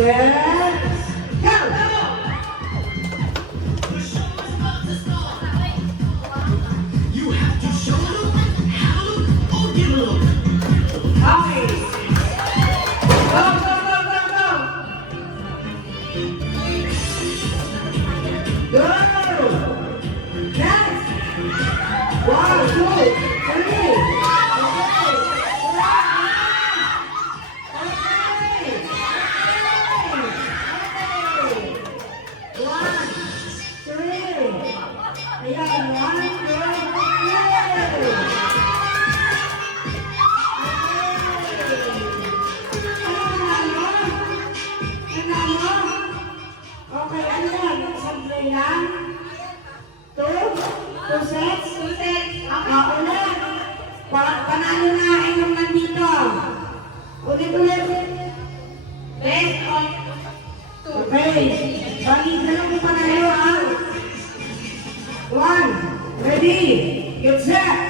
set, go! You have to show them how to or give them. Okay. Go, go, go, go, go! Go! Next! 1, 2, 3! Ayan, 1, 2, 3! Okay, ano yan? Isang play lang? 2 sets? 2 sets. Okay, ulit. Panalo na inyong nandito. Ulit. Best of 2. Okay. Bali, dalawa mo panalo ha. 1, ready, get set.